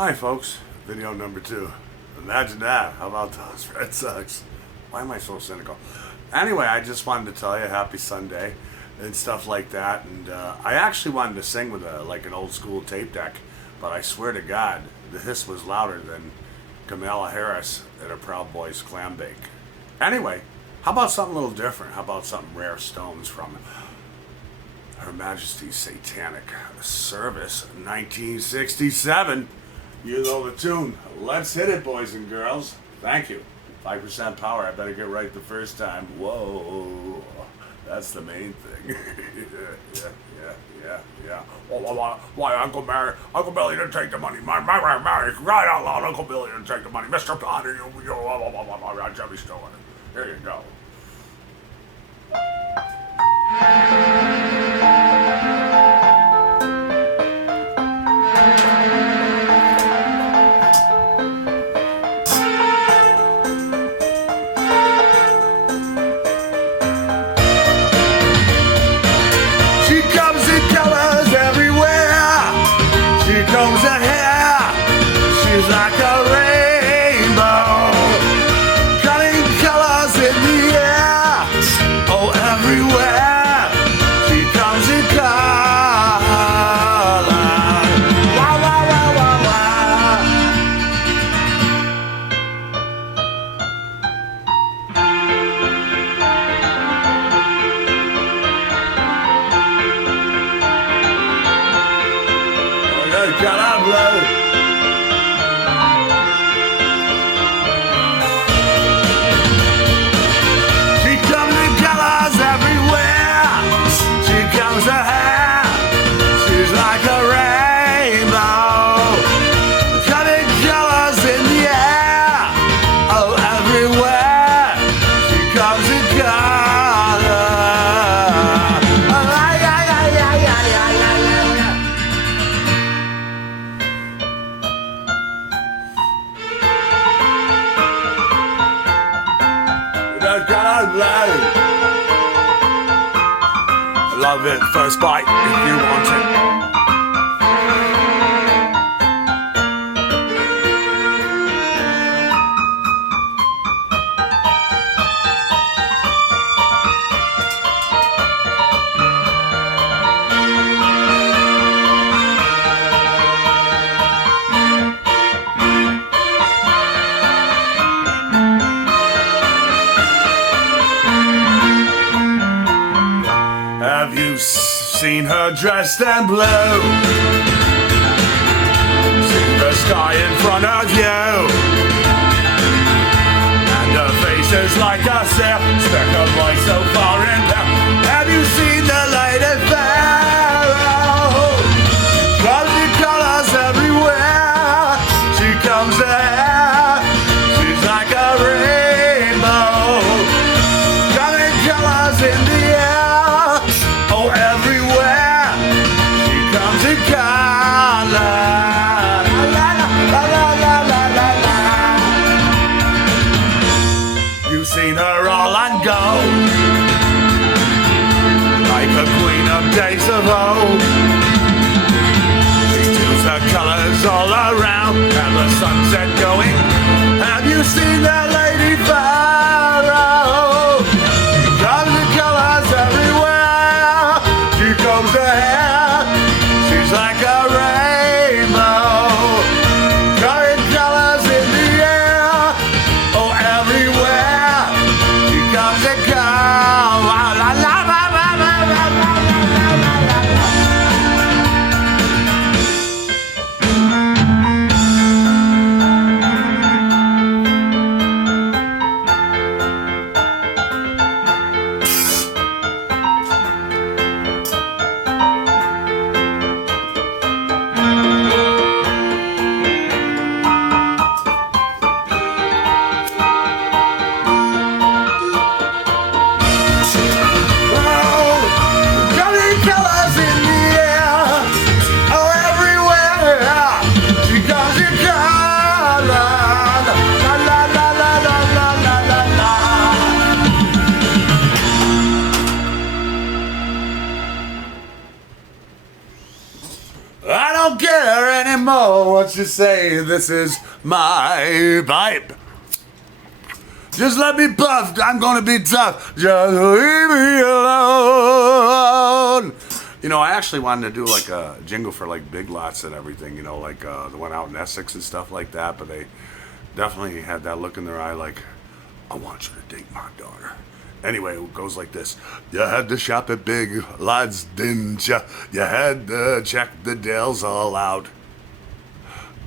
Hi folks, video number 2. Imagine that. How about those Red Sox? Why am I so cynical? Anyway, I just wanted to tell you happy Sunday and stuff like that. And I actually wanted to sing with like an old school tape deck, but I swear to God, the hiss was louder than Kamala Harris at a Proud Boys clam bake. Anyway, how about something a little different? How about something rare stones from Her Majesty's Satanic Service 1967? You know the tune. Let's hit it, boys and girls. Thank you. 5% power. I better get right the first time. Whoa. That's the main thing. yeah. Why, Uncle Billy didn't take the money. Mary, right out loud, Uncle Billy didn't take the money. Mr. Potter, Jimmy Stewart. Here you go. Combs her hair, she's like a rainbow, cutting colors in the air, oh everywhere, she comes in color, wow, wow, wow, wow, wow. Color blue. She comes in colors everywhere. She comes her hair. She's like a rainbow, cutting colors in the air. Oh, everywhere. She comes in color. Love it, first bite if you want it. Have you seen her dressed in blue? See the sky in front of you, and her face is like a speck of light so far in there. Have you seen the Lady Pharaoh? Comes in colors everywhere. She comes there. She's like a rainbow, coming colors in the air. Oh, everywhere she comes in color. La, la, la, la, la, la, la. You've seen her all on gold, like a queen of days of old. She tunes her colors all around, and the sunset going. Have you seen that Lady Pharaoh? She comes in colors everywhere. She combs her hair, she's like a rainbow, coloring colors in the air, oh everywhere, she comes and comes, la la la la la la la la la la. you say this is my pipe? Just let me puff, I'm gonna be tough. Just leave me alone. You know, I actually wanted to do like a jingle for like Big Lots and everything, you know, like the one out in Essex and stuff like that, but they definitely had that look in their eye like, I want you to date my daughter. Anyway, it goes like this. You had to shop at Big Lots, didn't ya? You had to check the deals all out.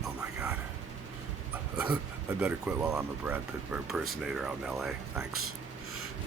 Oh my God. I better quit while I'm a Brad Pitt impersonator out in LA. Thanks.